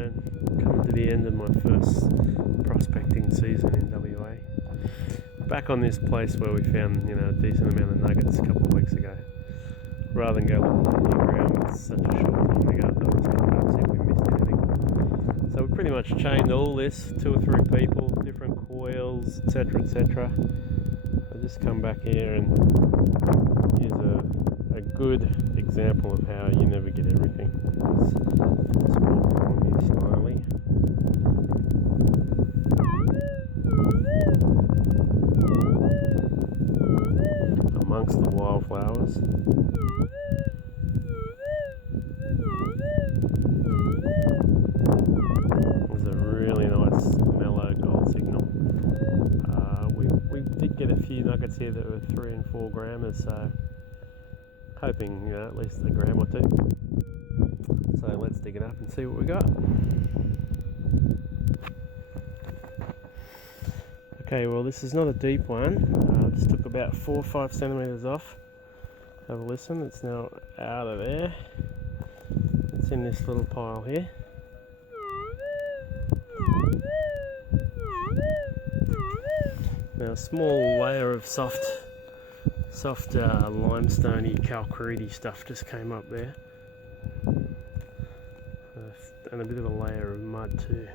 afternoon. Coming to the end of my first prospecting season in WA. Back on this place where we found, a decent amount of nuggets a couple of weeks ago. Rather than go looking at new ground with such a short time ago, I thought I'd just come back and see if we missed anything. So we pretty much chained all this, 2 or 3 people, different coils, etc, etc. I'll just come back here and here's a good example of how you never get everything. Just walk along here slowly. Amongst the wildflowers. There's a really nice mellow gold signal. We did get a few nuggets here that were 3 and 4 grammers, so hoping at least a gram or 2. So let's dig it up and see what we got. Okay, well this is not a deep one. I just took about 4 or 5 centimeters off. Have a listen. It's now out of there. It's in this little pile here. Now a small layer of soft limestoney, calcarity stuff just came up there, and a bit of a layer of mud too.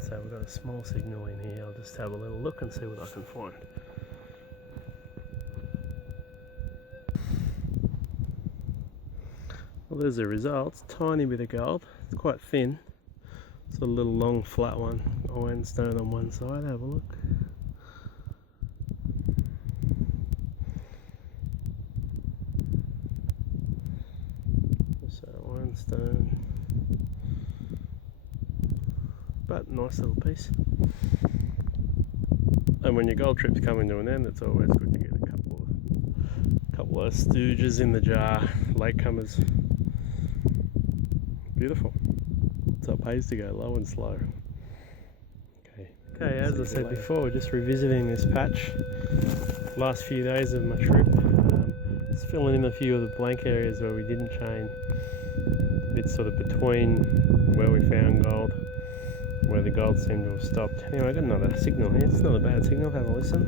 So we've got a small signal in here. I'll just have a little look and see what I can find. Well, there's the results. Tiny bit of gold. It's quite thin. It's a little long flat one, ironstone on one side. Have a look. So ironstone, but nice little piece. And when your gold trip's coming to an end, it's always good to get a couple of stooges in the jar, latecomers. Beautiful. So it pays to go low and slow. Okay, as I said before, we're just revisiting this patch. Last few days of my trip. Just filling in a few of the blank areas where we didn't chain. It's sort of between where we found gold, where the gold seemed to have stopped. Anyway, I got another signal here. It's not a bad signal. Have a listen.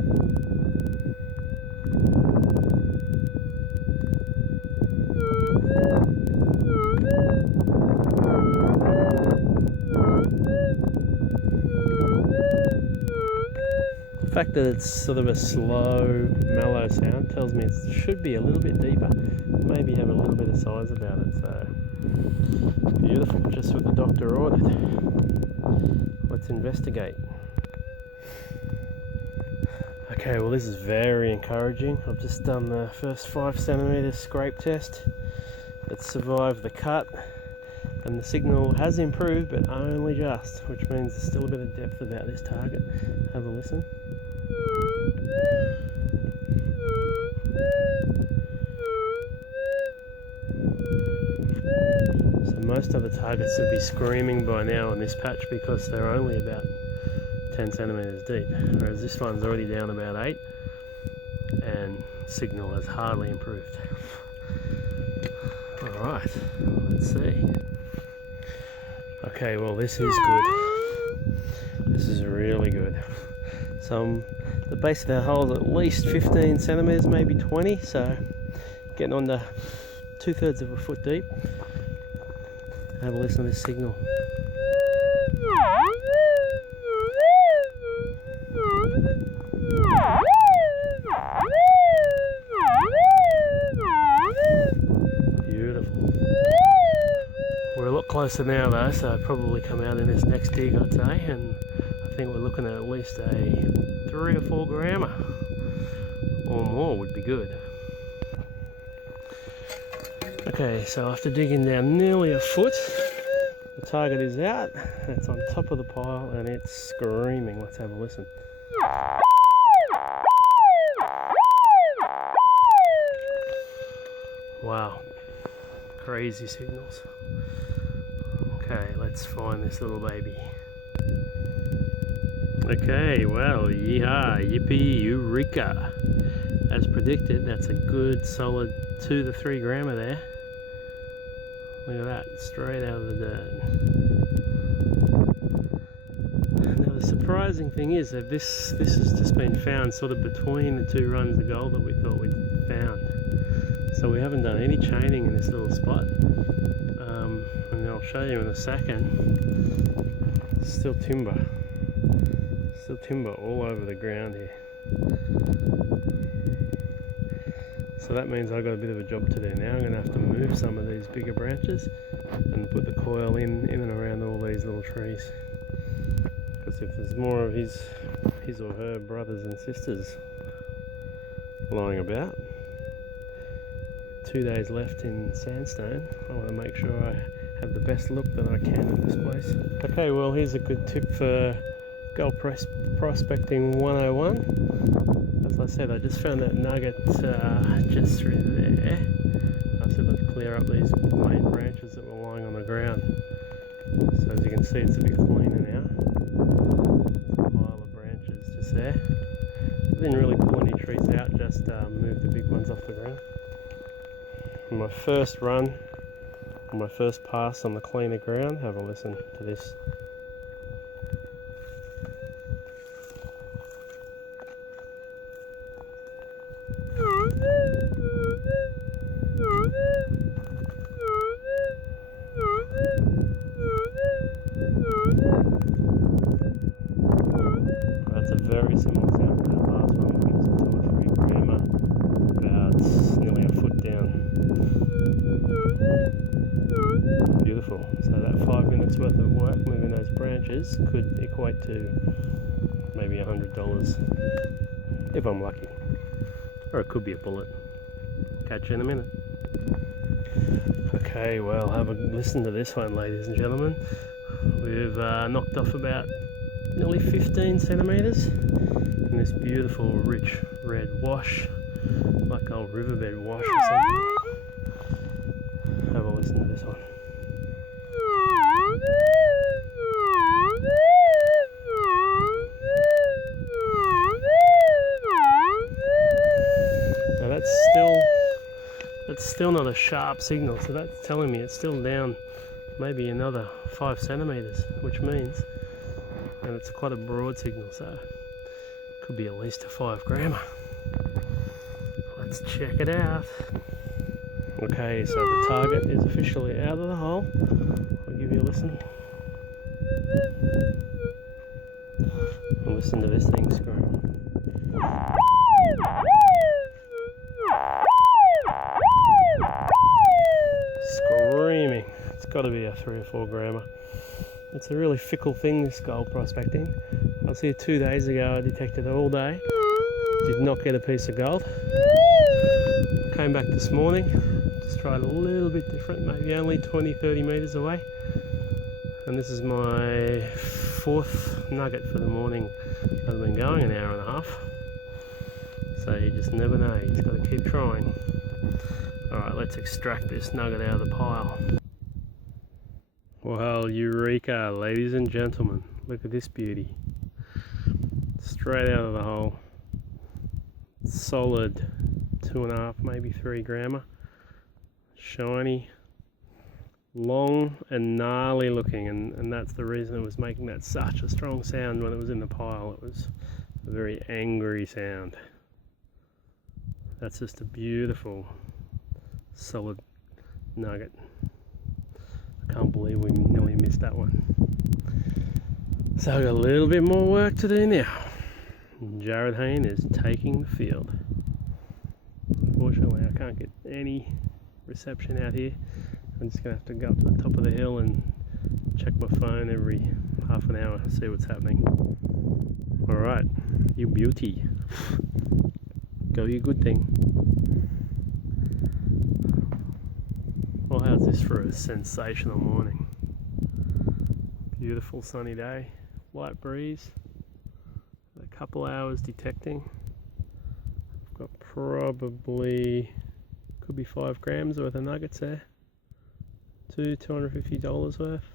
The fact that it's sort of a slow, mellow sound tells me it should be a little bit deeper, maybe have a little bit of size about it. So beautiful, just what the doctor ordered. Let's investigate. Okay, well this is very encouraging. I've just done the first 5 centimeter scrape test. It's survived the cut, and the signal has improved, but only just, which means there's still a bit of depth about this target. Have a listen. So most other targets would be screaming by now on this patch because they're only about 10 centimeters deep, whereas this one's already down about 8, and signal has hardly improved. Alright, let's see. Okay, well this is good. This is really good. So the base of our hole is at least 15 centimeters, maybe 20, so getting on to 2/3 of a foot deep. Have a listen to this signal. Beautiful. We're a lot closer now though, so I'll probably come out in this next dig, I'd say, and I think we're looking at least a 3 or 4 grammer or more would be good. Okay, so after digging down nearly a foot, the target is out. It's on top of the pile and it's screaming. Let's have a listen. Wow, crazy signals. Okay, let's find this little baby. Okay, well, yeehaw, yippee, eureka. as predicted, that's a good solid 2 to 3 grammer there. Look at that, straight out of the dirt. Now the surprising thing is that this has just been found sort of between the 2 runs of gold that we thought we'd found. So we haven't done any chaining in this little spot. And I'll show you in a second. Still timber all over the ground here. So that means I've got a bit of a job to do now. I'm going to have to move some of these bigger branches and put the coil in and around all these little trees. Because if there's more of his or her brothers and sisters lying about, 2 days left in sandstone, I want to make sure I have the best look that I can at this place. Okay, well here's a good tip for gold prospecting 101. As I said, I just found that nugget just through there. I said let's clear up these main branches that were lying on the ground. So as you can see, it's a bit cleaner now. There's a pile of branches just there. I didn't really pull any trees out, just moved the big ones off the ground. My first run, my first pass on the cleaner ground, have a listen to this. That's a very similar sound to that last one, which was a 2 or 3 grammer, about nearly a foot down. Beautiful. So that 5 minutes worth of work moving those branches could equate to maybe $100 if I'm lucky, or it could be a bullet. Catch you in a minute. Okay, well, have a listen to this one, ladies and gentlemen. We've knocked off about nearly 15 centimeters in this beautiful rich red wash, like old riverbed wash or something. Have a listen to this one. Now that's still not a sharp signal, so that's telling me it's still down maybe another 5 centimeters, which means, and it's quite a broad signal, so it could be at least a 5 grammer. Let's check it out. Okay, so the target is officially out of the hole. I'll give you a listen. And listen to this thing scream. Screaming. It's got to be a 3 or 4 grammer. It's a really fickle thing, this gold prospecting. I was here 2 days ago, I detected it all day. Did not get a piece of gold. Came back this morning, just tried a little bit different, maybe only 20-30 meters away. And this is my 4th nugget for the morning. I've been going an hour and a half. So you just never know, you just got to keep trying. Alright, let's extract this nugget out of the pile. Well, eureka, ladies and gentlemen. Look at this beauty. Straight out of the hole. Solid 2.5, maybe 3 grammer. Shiny, long and gnarly looking, and that's the reason it was making that such a strong sound when it was in the pile. It was a very angry sound. That's just a beautiful, solid nugget. I can't believe we nearly missed that one. So I've got a little bit more work to do now. Jared Hayne is taking the field. Unfortunately, I can't get any reception out here. I'm just going to have to go up to the top of the hill and check my phone every half an hour, see what's happening. Alright, you beauty. Go you good thing. Well, how's this for a sensational morning? Beautiful sunny day, light breeze, a couple hours detecting. I've got probably, could be 5 grams worth of nuggets there. $250 worth.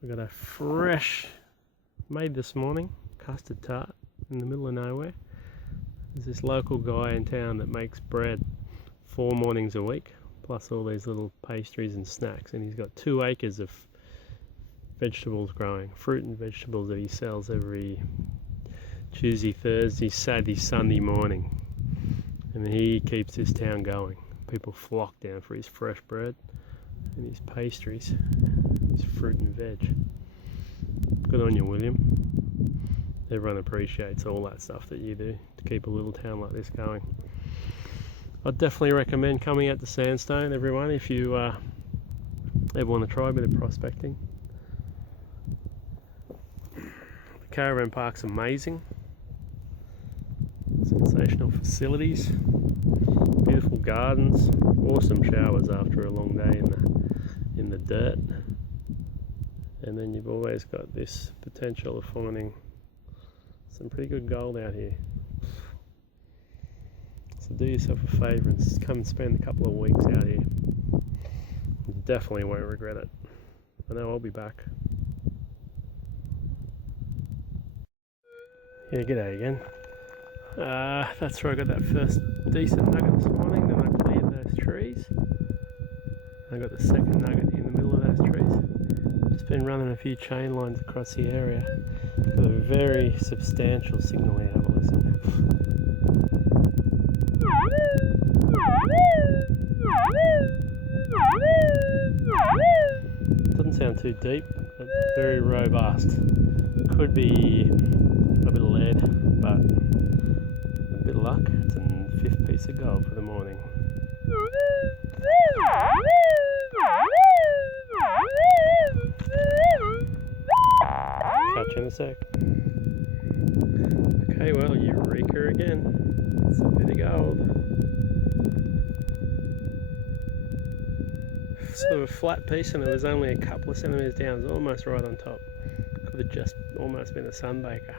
We've got a fresh Made this morning, custard tart in the middle of nowhere. There's this local guy in town that makes bread 4 mornings a week, plus all these little pastries and snacks, and he's got 2 acres of vegetables growing, fruit and vegetables that he sells every Tuesday, Thursday, Saturday, Sunday morning. And he keeps this town going. People flock down for his fresh bread and his pastries, his fruit and veg. Good on you, William. Everyone appreciates all that stuff that you do to keep a little town like this going. I'd definitely recommend coming out to Sandstone, everyone, if you ever want to try a bit of prospecting. The caravan park's amazing. Sensational facilities, beautiful gardens, awesome showers after a long day in the dirt. And then you've always got this potential of finding some pretty good gold out here. So do yourself a favour and come and spend a couple of weeks out here. You definitely won't regret it. I know I'll be back. Yeah, g'day again. That's where I got that first decent nugget this morning. Then I cleared those trees. I got the second nugget in the middle of those trees. Just been running a few chain lines across the area. Got a very substantial signal here. Have a listen. Doesn't sound too deep, but very robust. Could be a bit of lead, but with a bit of luck, it's a 5th piece of gold for the morning. Catch you in a sec. Okay, well, Eureka again. It's a bit of gold. Sort of a flat piece, and it was only a couple of centimetres down. It was almost right on top. Could have just almost been a sunbaker.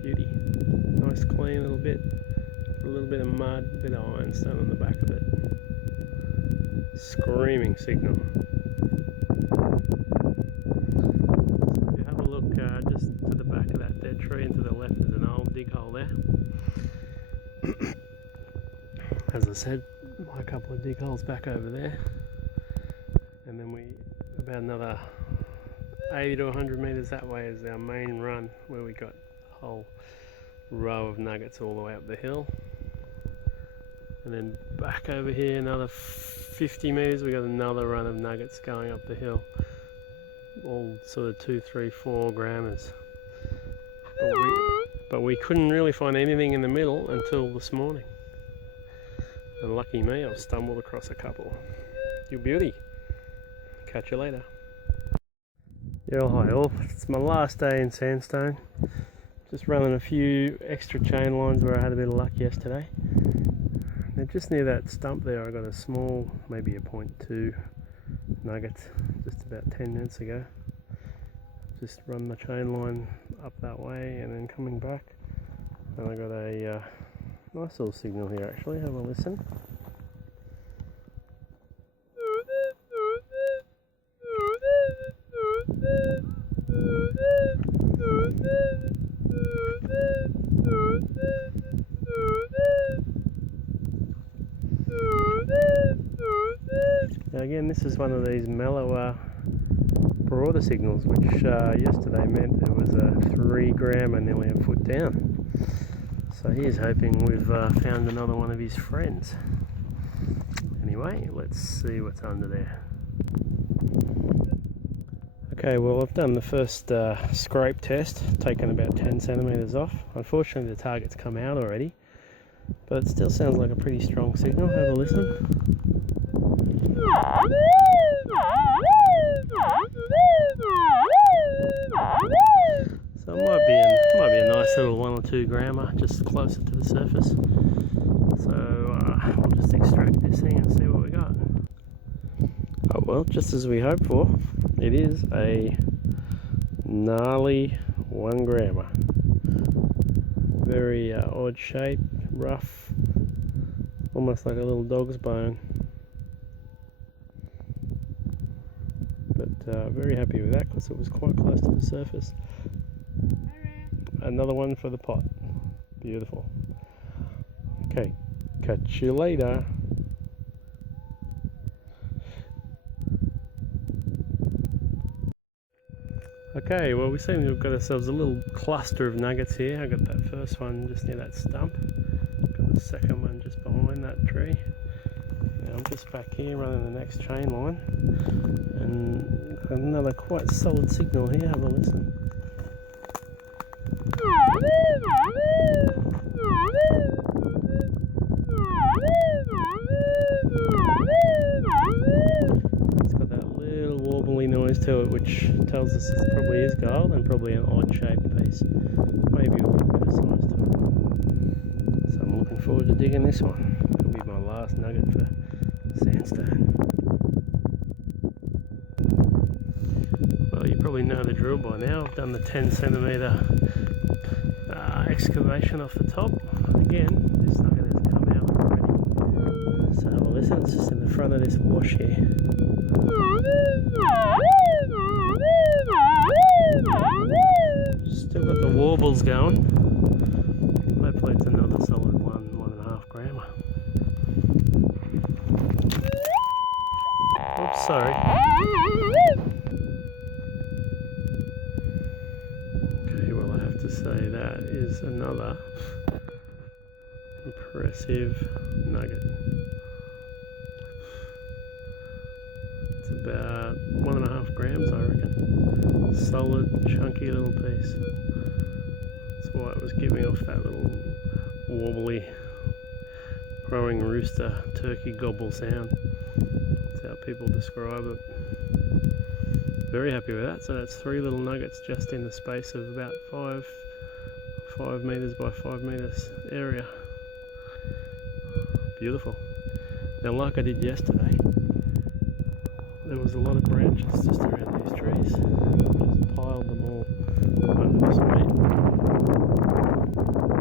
Beauty. Nice clean little bit. A little bit of mud, a bit of ironstone on the back of it. Screaming signal. So if you have a look just to the back of that dead tree and to the left, there's an old dig hole there. As I said, a couple of dig holes back over there, and then about another 80 to 100 metres that way is our main run, where we got a whole row of nuggets all the way up the hill. And then back over here another 50 metres we got another run of nuggets going up the hill, all sort of 2, 3, 4 grammers. But we couldn't really find anything in the middle until this morning. And lucky me, I've stumbled across a couple. You beauty. Catch you later. Yeah, hi all. It's my last day in Sandstone. Just running a few extra chain lines where I had a bit of luck yesterday. And just near that stump there, I got a small, maybe a 0.2 nugget just about 10 minutes ago. Just run the chain line up that way and then coming back. And I got a nice little signal here actually, have a listen. Now again, this is one of these mellower, broader signals, which yesterday meant it was a 3 grammer nearly a foot down. So he's hoping we've found another one of his friends. Anyway, let's see what's under there. Okay, well I've done the first scrape test, taken about 10 centimetres off. Unfortunately the target's come out already, but it still sounds like a pretty strong signal. Have a listen. So it might be a nice little 1 or 2 grammer just closer to the surface. So we'll just extract this thing and see what we got. Oh well, just as we hoped for, it is a gnarly 1 grammer. Very odd shape, rough, almost like a little dog's bone. But very happy with that because it was quite close to the surface. Another one for the pot. Beautiful. Okay, catch you later. Okay, well we seem to have got ourselves a little cluster of nuggets here. I got that first one just near that stump. Got the second one just behind that tree. Now I'm just back here running the next chain line. And got another quite solid signal here. Have a listen. It's got that little warbly noise to it, which tells us it probably is gold and probably an odd shaped piece. Maybe a little bit of size to it. So I'm looking forward to digging this one. It'll be my last nugget for sandstone. Well, you probably know the drill by now. I've done the 10 centimetre excavation off the top. Again, this nugget has come out already. So have a listen, it's just in the front of this wash here. Still got the warbles going. Hopefully it's another solid 1.5 grammer. Oops, sorry. Okay, well I have to say that is another impressive nugget. It's about 1.5 grams, I reckon. Solid, chunky little piece. That's why it was giving off that little wobbly, crowing rooster, turkey gobble sound. That's how people describe it. Very happy with that. So that's 3 little nuggets just in the space of about 5 meters by 5 meters area. Beautiful. Now, like I did yesterday, there was a lot of branches just around these trees. Just piled them all over this way.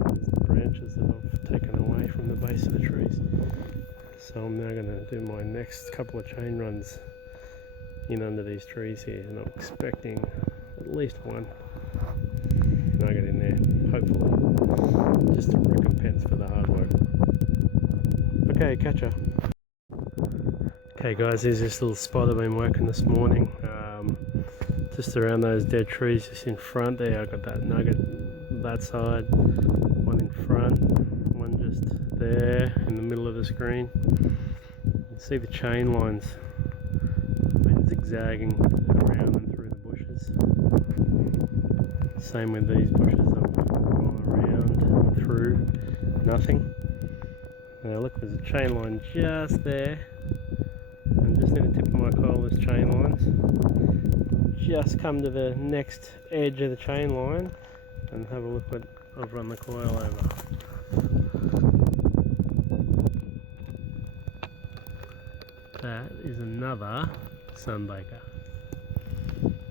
There's the branches that I've taken away from the base of the trees. So I'm now going to do my next couple of chain runs in under these trees here, and I'm expecting at least one nugget in there, hopefully, just a recompense for the hard work. Okay, catch ya. Okay guys, here's this little spot I've been working this morning, just around those dead trees just in front there. I got that nugget that side, one in front, one just there in the middle of the screen. You can see the chain lines zigzagging around and through the bushes. Same with these bushes, I've gone around and through, nothing. Now look, there's a chain line just there, and just in the tip of my coil there's chain lines. Just come to the next edge of the chain line and have a look what I've run the coil over. That is another sunbaker.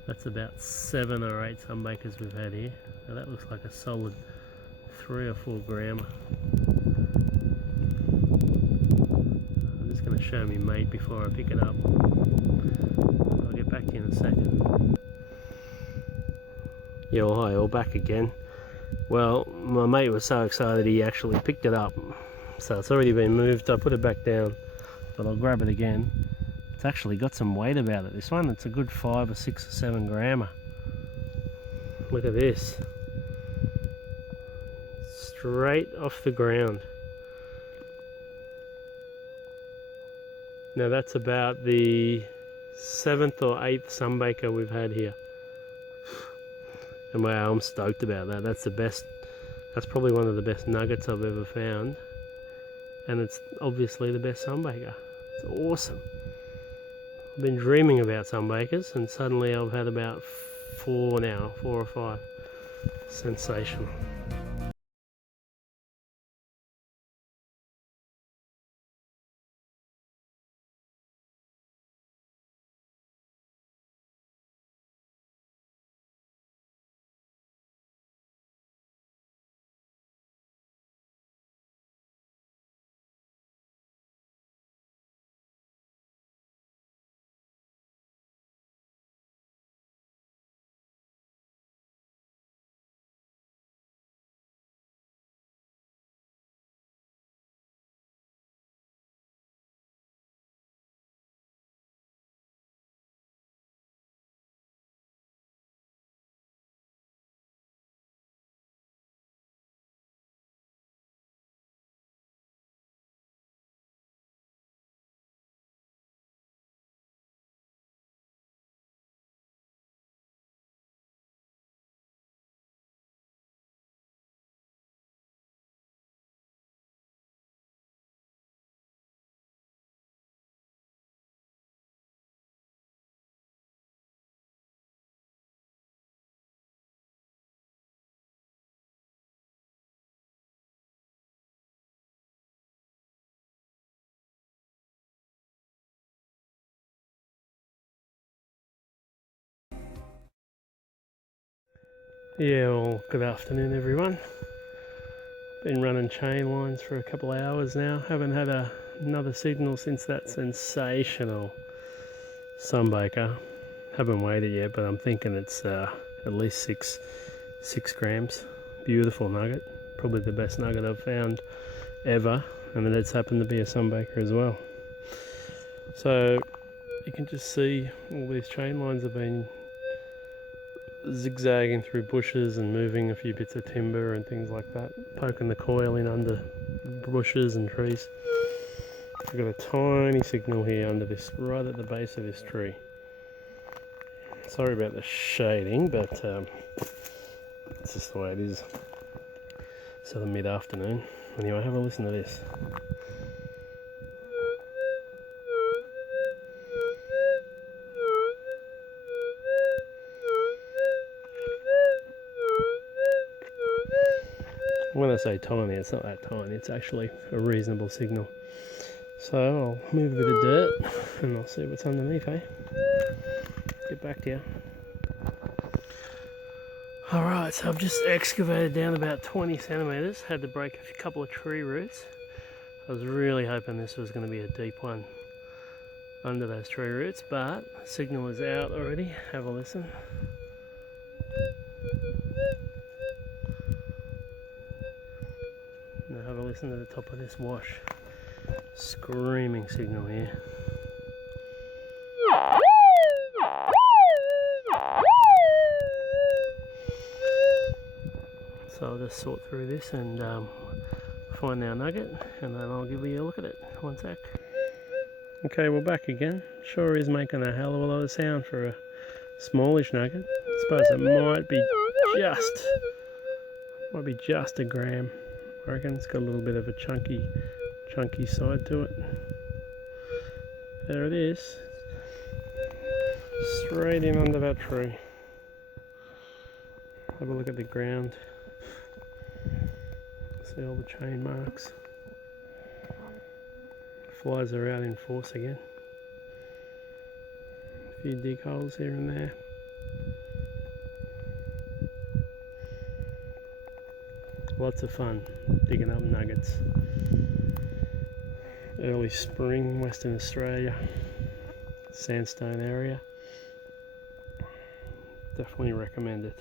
That's about 7 or 8 sunbakers we've had here. Now that looks like a solid 3 or 4 grammer. I'm just going to show me mate before I pick it up. I'll get back to you in a second. Yeah, well, hi, all back again. Well, my mate was so excited he actually picked it up. So it's already been moved. I put it back down, but I'll grab it again. It's actually got some weight about it, this one. It's a good 5 or 6 or 7 grammer. Look at this. Straight off the ground. Now that's about the 7th or 8th sunbaker we've had here. And wow, I'm stoked about that. That's the best, that's probably one of the best nuggets I've ever found. And it's obviously the best sunbaker. It's awesome. I've been dreaming about sunbakers, and suddenly I've had about 4 now, 4 or 5. Sensational. Yeah, well, good afternoon everyone. Been running chain lines for a couple of hours now. Haven't had another signal since that sensational sunbaker. Haven't weighed it yet, but I'm thinking it's at least six grams. Beautiful nugget. Probably the best nugget I've found ever. And it's happened to be a sunbaker as well. So you can just see all these chain lines have been zigzagging through bushes and moving a few bits of timber and things like that, poking the coil in under bushes and trees. I've got a tiny signal here under this, right at the base of this tree. Sorry about the shading, but it's just the way it is. Sort of mid-afternoon. Anyway, have a listen to this. When I say tiny, it's not that tiny, it's actually a reasonable signal. So I'll move a bit of dirt and I'll see what's underneath, eh? Get back to you. Alright, so I've just excavated down about 20 centimetres, had to break a couple of tree roots. I was really hoping this was going to be a deep one under those tree roots, but the signal is out already. Have a listen. Now have a listen to the top of this wash. Screaming signal here. So I'll just sort through this and find our nugget, and then I'll give you a look at it. One sec. Okay, we're back again. Sure is making a hell of a lot of sound for a smallish nugget. I suppose it might be just a gram. I reckon it's got a little bit of a chunky side to it. There it is. Straight in under that tree. Have a look at the ground. See all the chain marks. Flies are out in force again. A few dig holes here and there. Lots of fun digging up nuggets. Early spring, Western Australia, sandstone area. Definitely recommend it.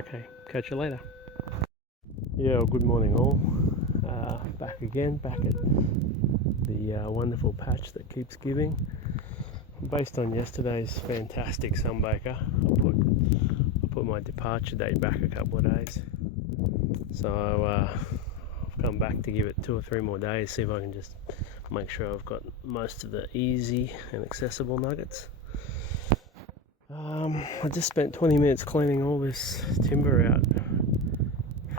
Okay, catch you later. Yeah, well, good morning all. Back again, back at the wonderful patch that keeps giving. Based on yesterday's fantastic sunbaker, I put my departure date back a couple of days. So I've come back to give it 2 or 3 more days, see if I can just make sure I've got most of the easy and accessible nuggets. I just spent 20 minutes cleaning all this timber out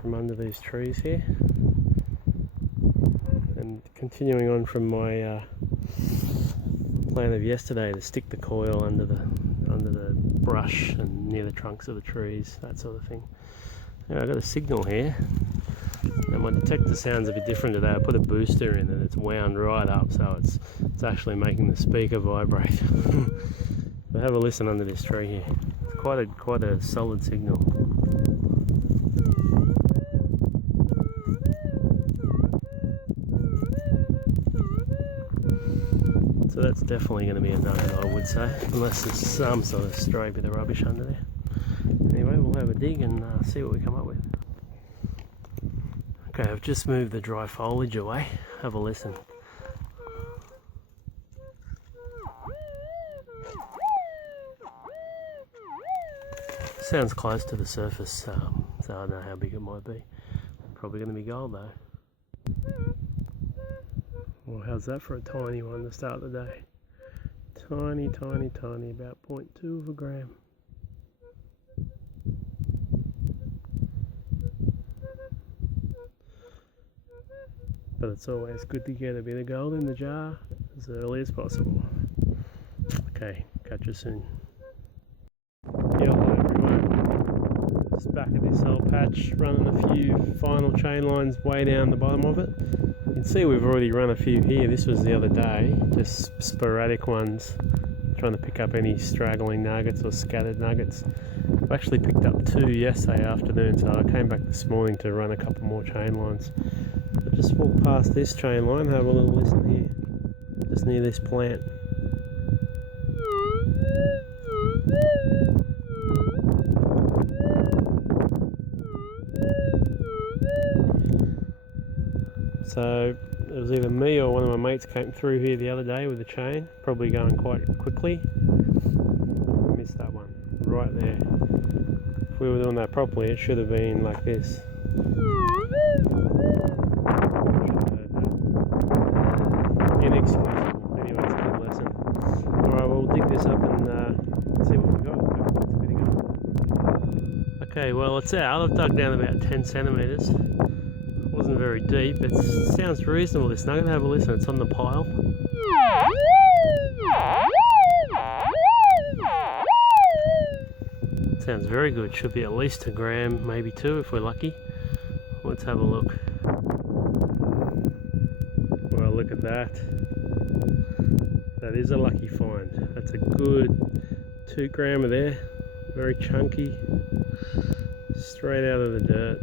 from under these trees here, and continuing on from my plan of yesterday to stick the coil under the brush and near the trunks of the trees, that sort of thing. Now I've got a signal here, and my detector sounds a bit different today. I put a booster in and it's wound right up, so it's actually making the speaker vibrate. But have a listen under this tree here. It's quite a solid signal. So that's definitely going to be a nugget, I would say, unless there's some sort of stray bit of rubbish under there. Anyway, we'll have a dig and see what we come up with. Okay, I've just moved the dry foliage away. Have a listen. Sounds close to the surface, so I don't know how big it might be. Probably going to be gold though. Well, how's that for a tiny one to start the day? Tiny, about 0.2 of a gram. But it's always good to get a bit of gold in the jar as early as possible. Okay, catch you soon. Yeah, hello everyone. Just back at this old patch, running a few final chain lines way down the bottom of it. You can see we've already run a few here. This was the other day, just sporadic ones, trying to pick up any straggling nuggets or scattered nuggets. I actually picked up 2 yesterday afternoon, so I came back this morning to run a couple more chain lines. I just walked past this chain line, have a little listen here, just near this plant. So it was either me or one of my mates came through here the other day with a chain, probably going quite quickly. I missed that one, right there. If we were doing that properly, it should have been like this. Inexcusable. Anyway, it's a good lesson. Alright, we'll dig this up and see what we got. Hopefully it's a bit of gold. Okay, well it's out. I've dug down about 10 centimetres. Wasn't very deep. It sounds reasonable, this nugget. Have a listen. It's on the pile. Sounds very good. Should be at least a gram, maybe 2 if we're lucky. Let's have a look. Well, look at that. That is a lucky find. That's a good 2 grammer there. Very chunky. Straight out of the dirt.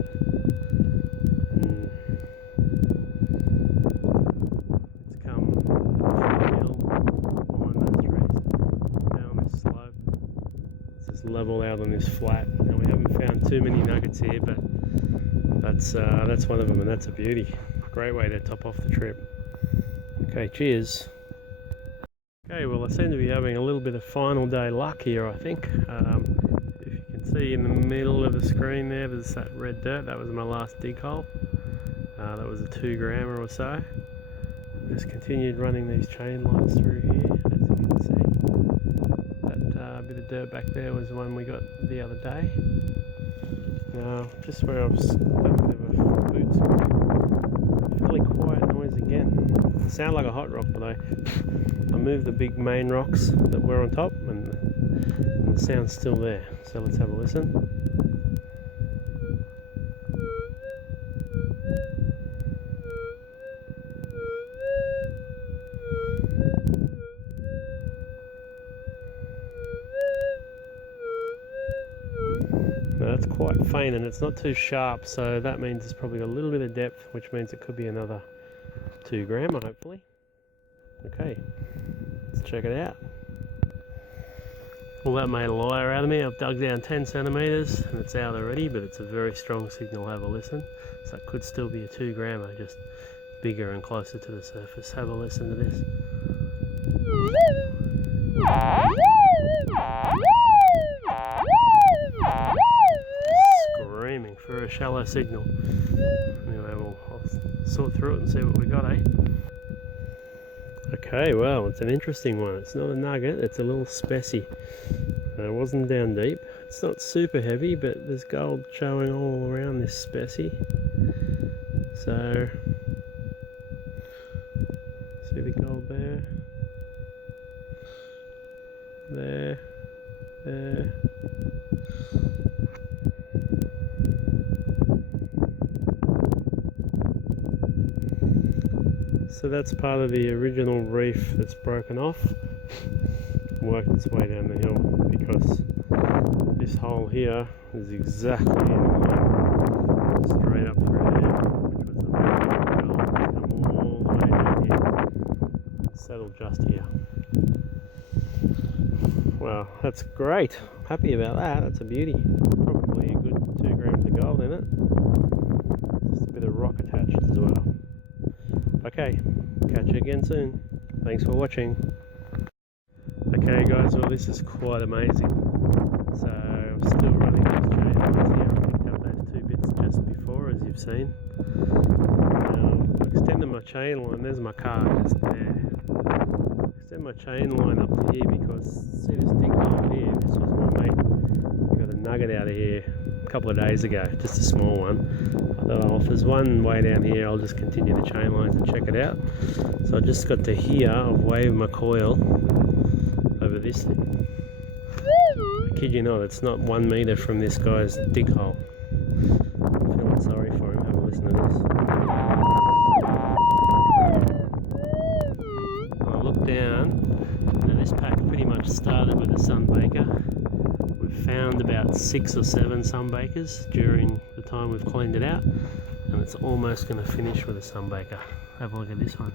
It's come off the hill behind those trees, down this slope. It's just level out on this flat. Now we haven't found too many nuggets here, but that's one of them, and that's a beauty. Great way to top off the trip. Okay, cheers. Okay, well I seem to be having a little bit of final day luck here, I think. If you can see in the middle of the screen there's that red dirt. That was my last dig hole. That was a 2 grammer or so. Just continued running these chain lines through here, as you can see. That bit of dirt back there was the one we got the other day. Now, just where I've done a bit of a boot scrape, fairly quiet noise again. It sounded like a hot rock, but I moved the big main rocks that were on top, and the sound's still there. So let's have a listen. Now that's quite faint and it's not too sharp, so that means it's probably got a little bit of depth, which means it could be another 2 grammer hopefully. Okay, let's check it out. Well, that made a liar out of me. I've dug down 10 centimetres and it's out already, but it's a very strong signal. Have a listen. So it could still be a 2 grammer, just bigger and closer to the surface. Have a listen to this. Screaming for a shallow signal. Anyway, I'll sort through it and see what we got, eh? Okay, well, it's an interesting one. It's not a nugget, it's a little specy. It wasn't down deep. It's not super heavy, but there's gold showing all around this specy. So, see the gold there? There. So that's part of the original reef that's broken off, worked its way down the hill, because this hole here is exactly in line straight up through there, which was the main gold. Come all the way down here, settled just here. Well, that's great. Happy about that. That's a beauty. Probably a good 2 grams of gold in it. Just a bit of rock attached as well. Okay, catch you again soon. Thanks for watching. Okay guys, well this is quite amazing. So I'm still running those chain lines here. I picked up those 2 bits just before, as you've seen. Now I extended my chain line. There's my car just there. Extend my chain line up to here because see this dig hole here. This was my mate. He got a nugget out of here a couple of days ago, just a small one. I thought, oh, if there's one way down here, I'll just continue the chain lines and check it out. So I just got to here, I've waved my coil over this thing. I kid you not, it's not 1 metre from this guy's dig hole. I'm feeling sorry for him. Have a listen to this. I look down, now this pack pretty much started with a sunbaker. We've Found about 6 or 7 sunbakers during the time we've cleaned it out, and it's almost going to finish with a sunbaker. Have a look at this one.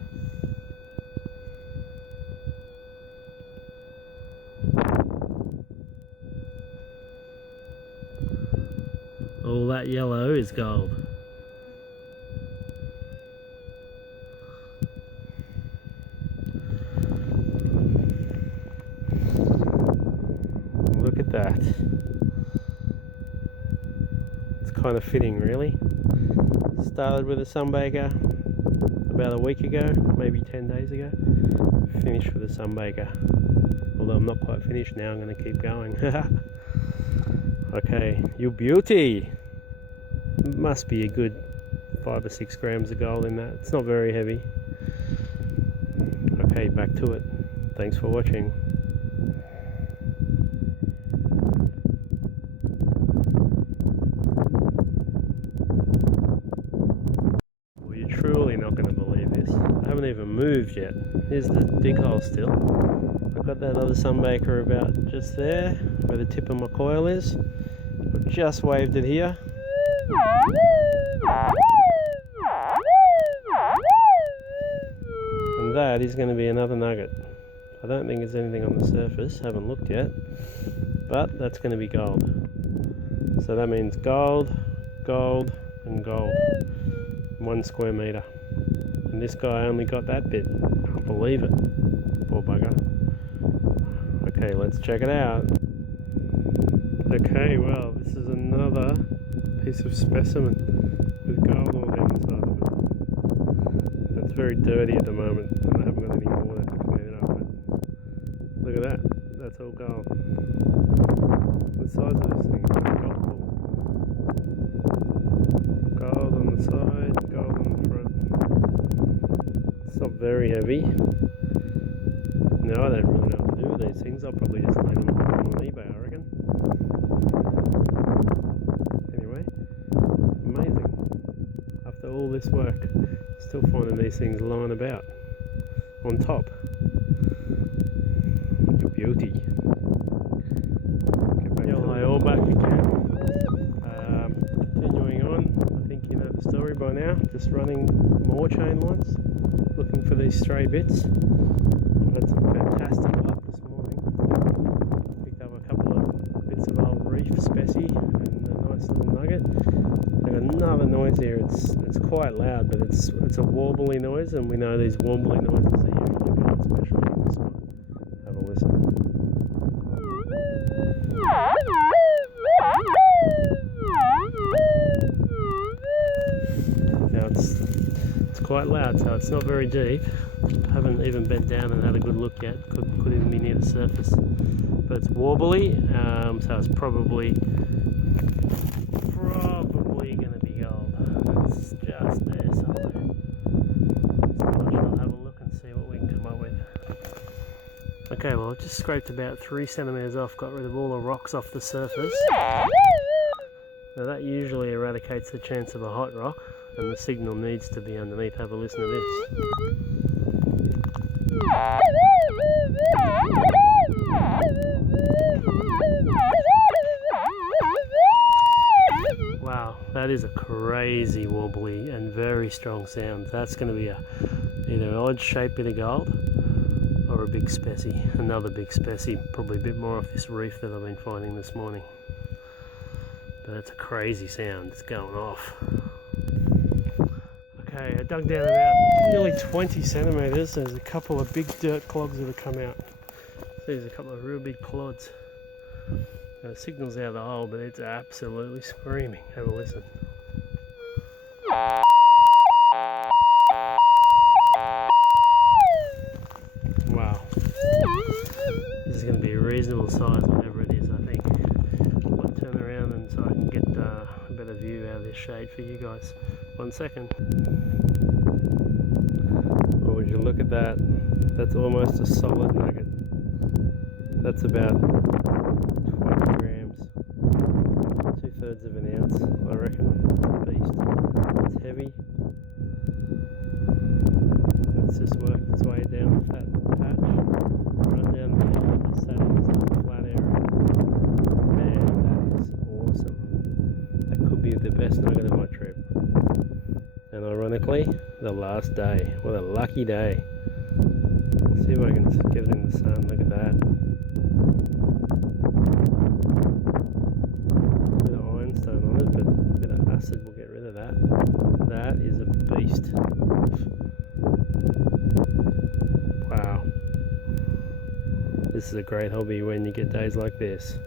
All that yellow is gold. Look at that. It's kind of fitting, really. Started with a sunbaker about a week ago, maybe 10 days ago. Finished with a sunbaker. Although I'm not quite finished now, I'm going to keep going. Okay, you beauty! Must be a good 5 or 6 grams of gold in that. It's not very heavy. Okay, back to it. Thanks for watching. Well, you're truly not going to believe this. I haven't even moved yet. Here's the dig hole still. I've got that other sunbaker about just there, where the tip of my coil is. I've just waved it here. And that is going to be another nugget. I don't think there's anything on the surface, haven't looked yet, but that's going to be gold. So that means gold, gold and gold. 1 square metre. And this guy only got that bit. Can't believe it. Poor bugger. Okay, let's check it out. Okay, well, this is another piece of specimen with gold all down the side of it. It's very dirty at the moment, and I haven't got any water to clean it up, but look at that, that's all gold. The size of this thing is like a golf ball. Gold on the side, gold on the front. It's not very heavy. No, I don't really know what to do with these things. I'll probably just lay them on eBay, I reckon. Anyway, amazing. After all this work, still finding these things lying about on top. Your beauty. Hi, all back again. Continuing on, I think you know the story by now. Just running more chain lines, looking for these stray bits. Had some fantastic luck this morning. Picked up a couple of bits of old reef specie and a nice little nugget. And another noise here. It's quite loud, but it's a warbly noise, and we know these warbly noises are usually good, especially in this one. Have a listen. Now it's quite loud, so it's not very deep. Haven't even bent down and had a good look yet. Could even be near the surface, but it's warbly, so it's probably going to be gold. It's just there somewhere. So I shall have a look and see what we can come up with. Okay, well, I've just scraped about 3 centimetres off, got rid of all the rocks off the surface. Now that usually eradicates the chance of a hot rock, and the signal needs to be underneath. Have a listen to this. Wow, that is a crazy wobbly and very strong sound. That's going to be either an odd shaped bit of gold or a big specie, another big specie, probably a bit more off this reef that I've been finding this morning. But that's a crazy sound, it's going off. Okay, I dug down about nearly 20 centimetres. There's a couple of big dirt clogs that have come out. There's a couple of real big clods. Now, the signal's out of the hole, but it's absolutely screaming. Have a listen. Wow. This is going to be a reasonable size, whatever it is, I think. I'll turn around and so I can get a better view out of this shade for you guys. 1 second. Oh, would you look at that? That's almost a solid nugget. That's about 20 grams, 2/3 of an ounce, I reckon. It's a beast. It's heavy. It's just worked its way down that patch, run down the hill, and just sat in this little flat area. Man, the best nugget of my trip. And ironically, the last day. What a lucky day. Let's see if I can get it in the sun. Look at that. A bit of ironstone on it, but a bit of acid will get rid of that. That is a beast. Wow. This is a great hobby when you get days like this.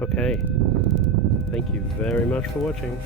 Okay. Thank you very much for watching.